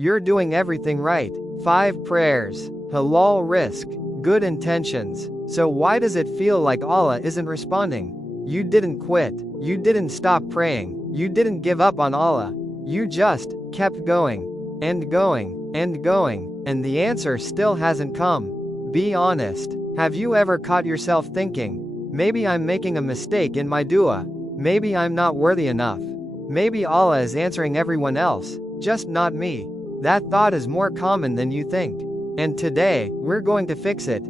You're doing everything right. 5 prayers. Halal risk. Good intentions. So why does it feel like Allah isn't responding? You didn't quit. You didn't stop praying. You didn't give up on Allah. You just kept going. And going. And going. And the answer still hasn't come. Be honest. Have you ever caught yourself thinking, maybe I'm making a mistake in my dua? Maybe I'm not worthy enough. Maybe Allah is answering everyone else, just not me. That thought is more common than you think. And today, we're going to fix it.